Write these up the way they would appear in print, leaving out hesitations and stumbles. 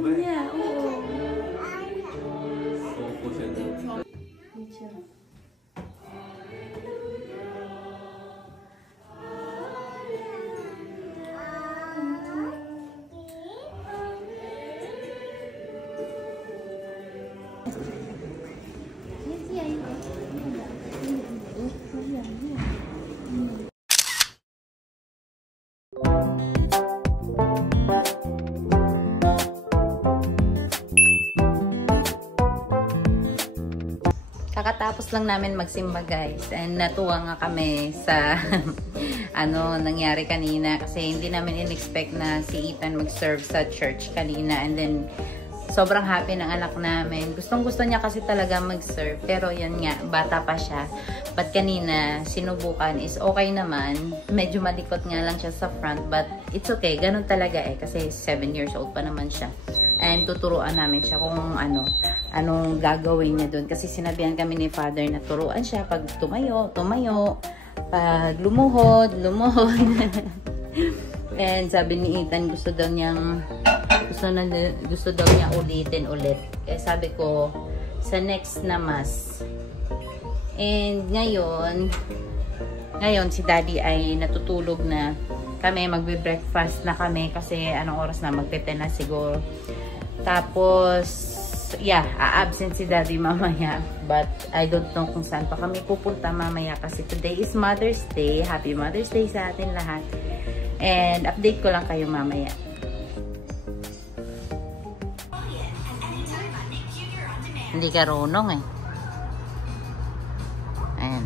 Alam niya, oo. Kakatapos lang namin magsimba guys, and natuwa nga kami sa ano nangyari kanina kasi hindi namin in-expect na si Ethan mag-serve sa church kanina, and then sobrang happy ng anak namin. Gustong-gusto niya kasi talaga mag-serve, pero yan nga, bata pa siya. But kanina, sinubukan is okay naman. Medyo malikot nga lang siya sa front, but it's okay. Ganun talaga eh, kasi 7 years old pa naman siya. And tuturuan namin siya kung anong gagawin niya doon. Kasi sinabihan kami ni Father na turuan siya pag tumayo, tumayo. Pag lumuhod, lumuhod. And sabi ni Ethan, gusto daw niya ulitin ulit. Kaya sabi ko, sa next na mas. And ngayon si Daddy ay natutulog na. Kami magbe-breakfast na kami kasi anong oras na, magte-10 na siguro. Tapos yeah, a-absent si Daddy mamaya, but I don't know kung saan pa kami pupunta mamaya kasi today is Mother's Day. Happy Mother's Day sa atin lahat. And update ko lang kayo mamaya. Hindi ka runong eh. Ayan.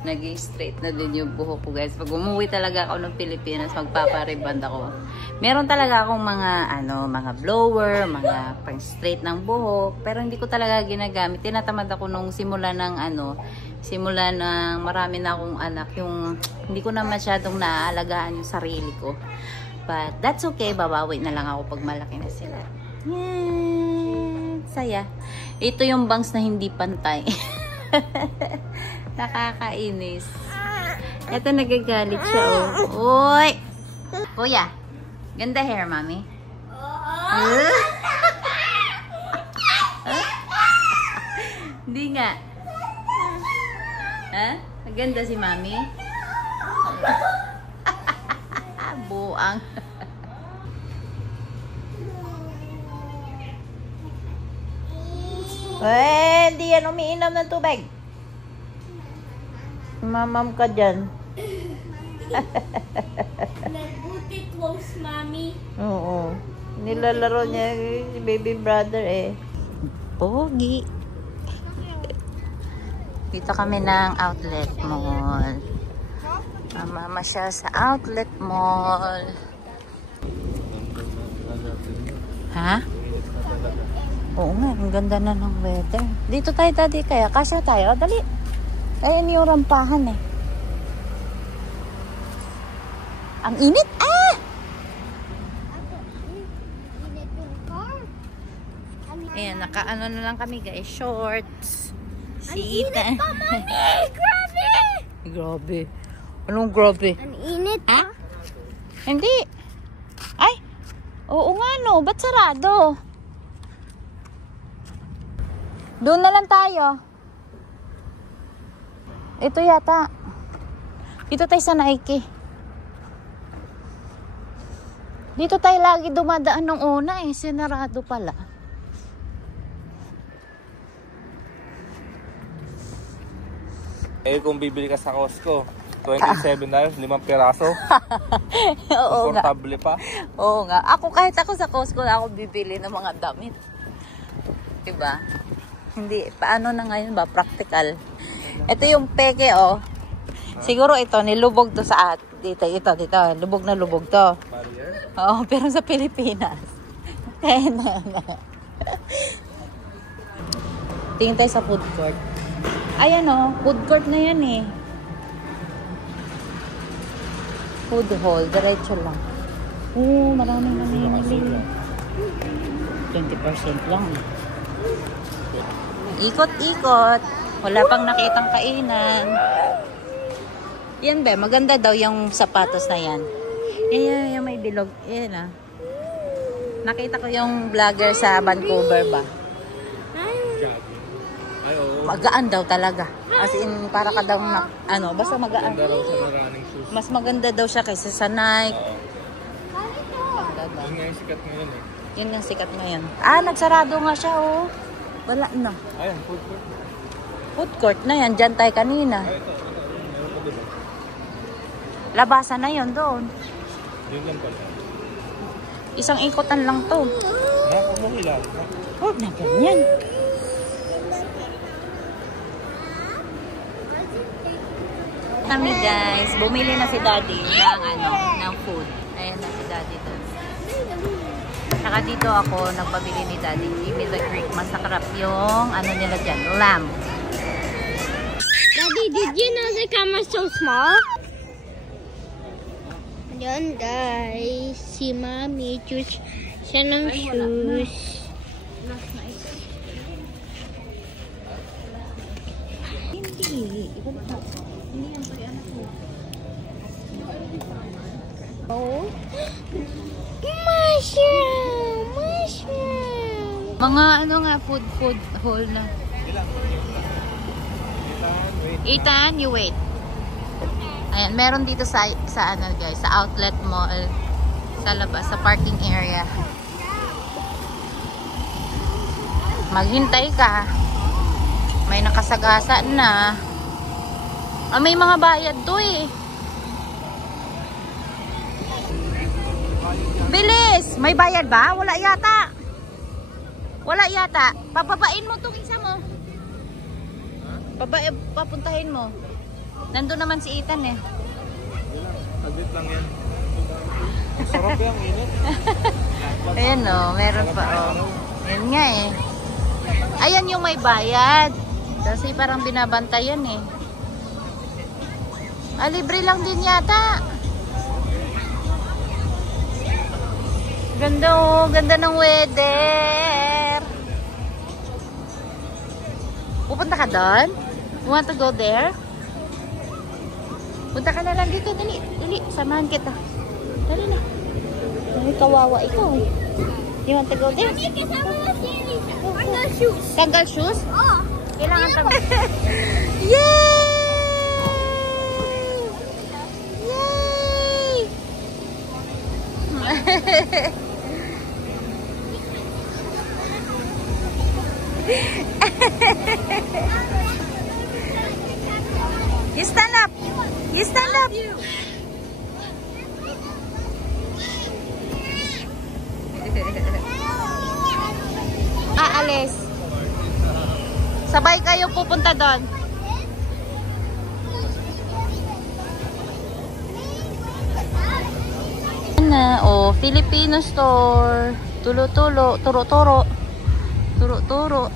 Nag-straight na din yung buhok ko guys. Pag umuwi talaga ako ng Pilipinas, magpapariband ako. Meron talaga akong mga blower, mga pang straight ng buhok, pero hindi ko talaga ginagamit. Tinatamad ako nung simula ng marami na akong anak, yung hindi ko na masyadong naaalagaan yung sarili ko. But that's okay, babawi na lang ako pag malaki na sila. Yan, saya. Ito yung bangs na hindi pantay. Nakakainis. Ito nagagalit siya oh. Uy! Kuya, ganda hair, mami. Hindi nga. Ha? Ganda si mami. Buang. Hindi yan umiinom ng tubig. Mamam ka dyan. Nagbuti close, mami. Oo. Nilalaro niya si baby brother eh. Pogi. Dito kami ng outlet mall. Mama siya sa outlet mall. Ha? Oo nga, ang ganda na ng weather. Dito tayo, Daddy, kaya kasya tayo. Dali. Ayan yung rampahan eh. Ang init! Ah! Ayan, nakaano na lang kami guys. Shorts. Ang init pa, mami! Grabe! Grabe. Anong grabe? Ang init pa. Hindi. Ay! Oo nga no. Ba't sarado? Doon na lang tayo. Ito yata. Dito tayo sa Nike. Dito tayo lagi dumadaan nung una eh. Sinarado pala. Eh kung bibili ka sa Costco, $27, 5 piraso. Oo nga. Komportable pa. Oo nga. Kahit ako sa Costco na ako bibili ng mga damit. Diba? Hindi, paano na ngayon ba? Practical. Ito yung peke, oh. Siguro ito, nilubog to sa dito. Lubog na lubog to. Barrier? Oo, pero sa Pilipinas. Tingin tayo sa food court. Ayan, oh. Food court na yan, eh. Food hall. Diretso lang. Oo, maraming namimili. 20% lang. Ikot-ikot. Wala pang nakitang kainan. Yan ba, maganda daw yung sapatos na yan. Yan, may bilog. Yan ah. Nakita ko yung vlogger sa Vancouver ba? Jogging. Ay, oo. Magaan daw talaga. As in, para ka daw basta magaan. Ganda raw sa running shoes. Mas maganda daw siya kaysa sa Nike. Maganda daw. Yun nga yung sikat ngayon eh. Yun nga sikat ngayon. Nagsarado nga siya, oh. Wala na. Ayan, food court. Food court na yan. Diyan tayo kanina. Ay, ito. Meron pa diba? Labasan na yun doon. Yun lang pala. Isang ikotan lang to. Huwag mong hilaw. Huwag na ganyan. Kami guys, bumili na si Daddy ng food. Ayan na si Daddy doon. Saka dito ako nagpabili ni Daddy Jimmy the Greek. Masarap yung nila dyan, lamb. Daddy, did you know the camera's so small? Ayan guys, si Mommy choose siya ng shoes. Hindi. Hindi yan pa anak mo. Oh. Mushroom! Mga food hall na. Ethan, you wait. Ayan, meron dito sa guys, sa outlet mall. Sa labas, sa parking area. Maghintay ka. May nakasagasa na. May mga bayad to eh. Bilis! May bayad ba? Wala yata. Wala yata. Pababain mo itong isa mo. Papuntahin mo. Nandun naman si Ethan eh. Agit lang yan. Sarap yung init. Ayan o, meron pa o. Yan nga eh. Ayan yung may bayad. Kasi parang binabantayan eh. Libre lang din yata. Ganda o, ganda ng weather. Pupunta ka doon? You want to go there? Punta ka na lang dito, dali. Dali, samahan kita. Dali na. Ay, kawawa ikaw eh. You want to go there? Tanggal shoes? Oh. Kailangan tanggal. Yay! Yay! You stand up. You stand up. Aalis. Sabay kayo pupunta doon. Filipino store. Tulo-tulo, turo-turo. Turo-turo.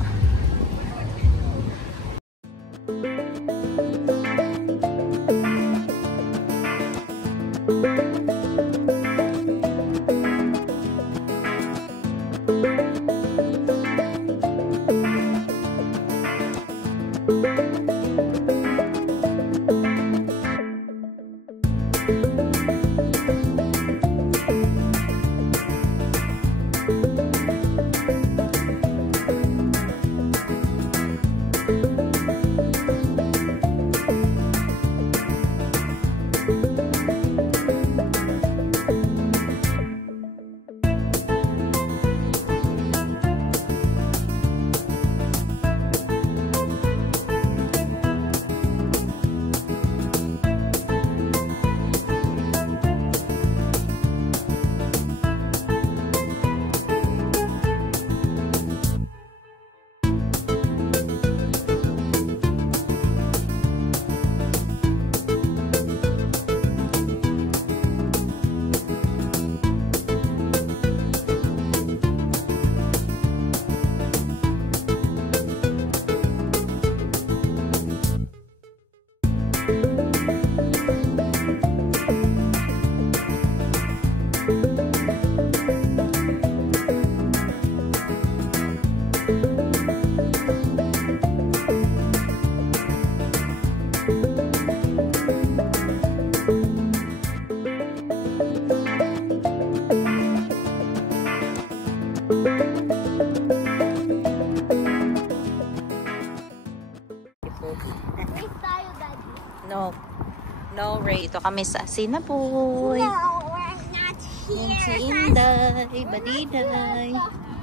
Dito kami sa Sinapoy. No, we're not Yan si here. Inday, Badiday.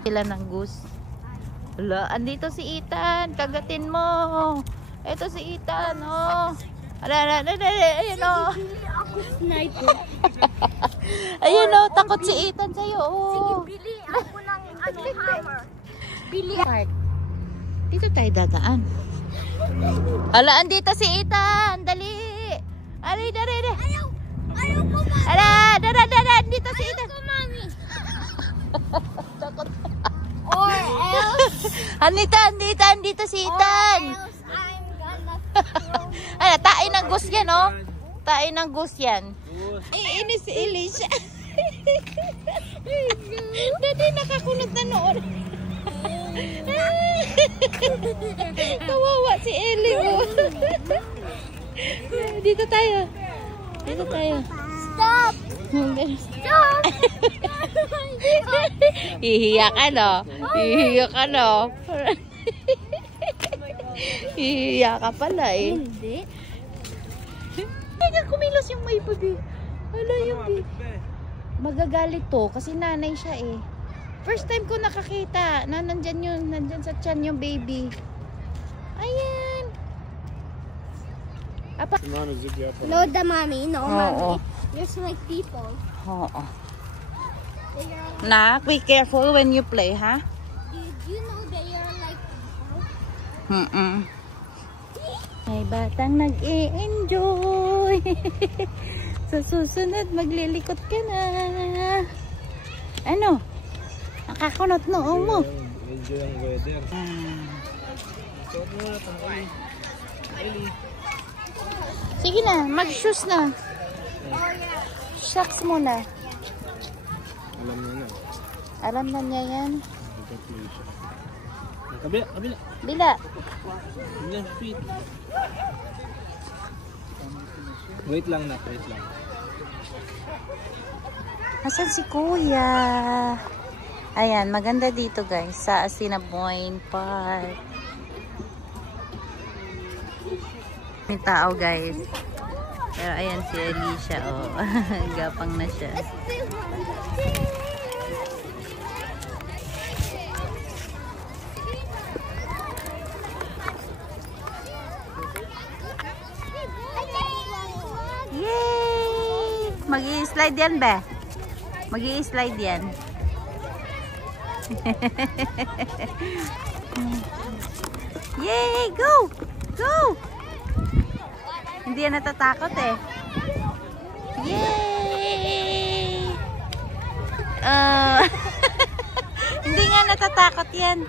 Sila ng goose. Wala, andito si Ethan. Kagatin mo. Ito si Ethan, oh. Ayun, oh. Bili ako sniper. Ayun, oh. Takot si Ethan sa'yo, oh. Bili ako ng hammer. Bili. Dito tayo dadaan. Ala, andito si Ethan. Dali. Dali. Ayaw ko, mami. Ala, dada. Andito si Ethan. Ayaw ko, mami. Or else. Andito si Ethan. Or else I'm gonna throw you. Ala, tain ng goose yan, oh. Tain ng goose yan. Goose. Iinis si Elisha. Dati nakakunot na noon. Kawawa si Ellie mo. Dito tayo. Stop. Stop. Hihiya ka, no? Hihiya ka pala, eh. Hindi. Kaya kumilos yung may baby. Hala yung baby. Magagalit to kasi nanay siya, eh. First time ko nakakita na nandyan sa tiyan yung baby. Ayan. Apa? No, the mommy. No, Oo. mommy. There's like people. Oo. They are, Nak, be careful when you play, ha? did you know they are like people? May batang nag-i-enjoy. Sa susunod, maglilikot ka na. Ano? Nakakunot noo mo. Enjoy ang weather. Suot mo na pang Eli. Sige na, mag-shoes na. Shocks muna. Alam niya na. Alam na niya yan. Nagpa-play siya. Kabila. Bila. Kabila, feet. Wait lang. Asan si Kuya? Ayan, maganda dito guys. Sa Assiniboine Park. May tao guys. Pero ayan si Alicia. Oh. Gapang na siya. Yay! Mag-i-slide yan ba? Mag-i-slide yan. Yay! Go! Go! Hindi yan natatakot eh. Yay! Hindi nga natatakot yan.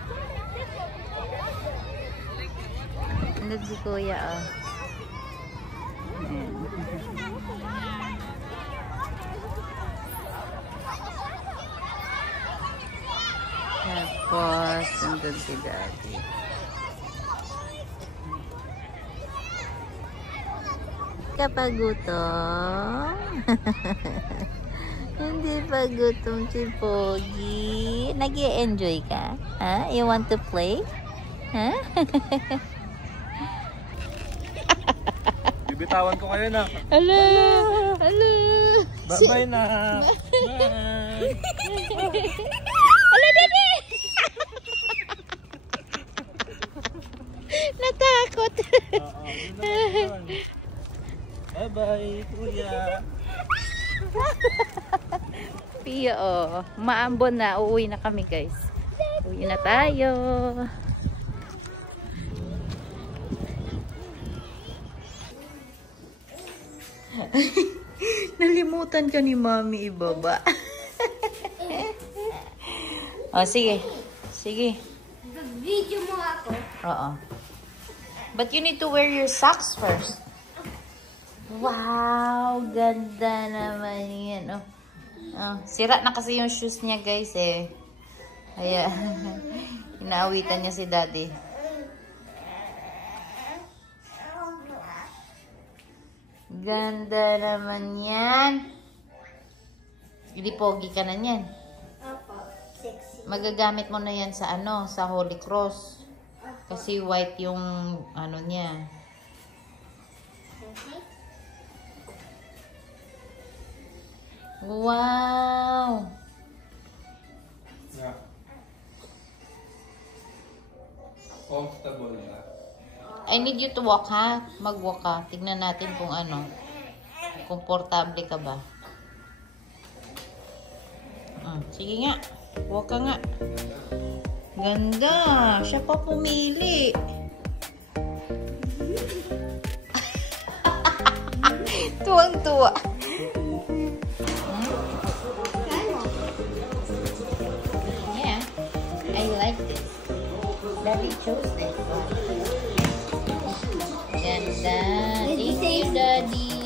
Ano si Kuya, oh. Ayan. Tapos, nandun si Daddy. Kapag gutom? Hindi pa gutom si Pogi. Nag-i-enjoy ka? Ha? You want to play? Ha? Bibitawan ko kayo na. Hello! Hello! Bye-bye na. Bye. Hello, Daddy! Natakot. Bye-bye, Kuya. Pia, oh. Maambon na. Uuwi na kami, guys. Uwi na tayo. Nalimutan ka ni Mami ibaba. Oh, sige. Sige. Video mo ako. Oo. But you need to wear your socks first. Wow, ganda naman yan. Oh. Oh, sira na kasi yung shoes niya, guys, eh. Kaya, inaawitan niya si Daddy. Ganda naman yan. Hindi pogi ka na yan. Opo, sexy. Magagamit mo na yan sa ano, sa Holy Cross. Kasi white yung ano niya. Wow! Yeah. Comfortable na. I need you to walk, ha? Mag-walk ka. Tignan natin kung ano. Komportable ka ba? Sige nga. Walk ka nga. Ganda. Siya pa pumili. Tuwang-tuwa. Yeah. I like this. Daddy chose this one. Ganda. Thank you, Daddy.